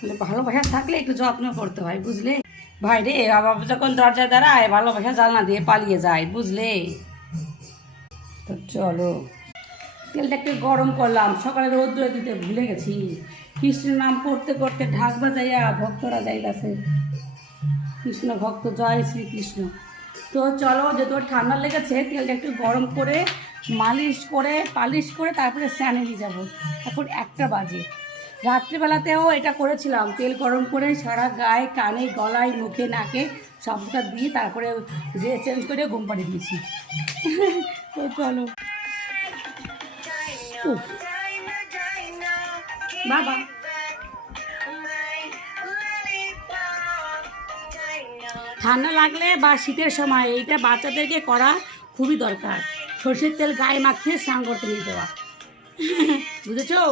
মানে ভালোবাসা থাকলে একটু যত্ন করতে হয়, বুঝলে ভাই রে। বাবা যখন দরজায় দাঁড়ায় ভালোবাসা জানলা দিয়ে পালিয়ে যায়, বুঝলে। তো চলো, তেলটা একটু গরম করলাম, সকালে রোদ্দুরে দিতে ভুলে গেছি। কৃষ্ণের নাম করতে করতে ঢাক বাজাইয়া ভক্তরা যাইতাছে। কৃষ্ণ ভক্ত, জয় শ্রীকৃষ্ণ। তো চলো, যেহেতু ঠান্ডা লেগেছে, তেলটা একটু গরম করে মালিশ করে পালিশ করে তারপরে স্নানে নিয়ে যাবো। এখন 1টা বাজে। রাত্রিবেলাতেও এটা করেছিলাম, তেল গরম করে সারা গায়ে, কানে, গলায়, মুখে, নাকে সবটা দিয়ে তারপরে ড্রেস চেঞ্জ করে ঘুম পাড়িয়ে দিয়েছি। তো চলো। উফ, বাবা, ঠান্ডা লাগলে বা শীতের সময় এইটা বাচ্চাদেরকে করা খুবই দরকার। সর্ষের তেল গায়ে মাখিয়ে স্নান করতে নিয়ে যাওয়া। বুঝেছো?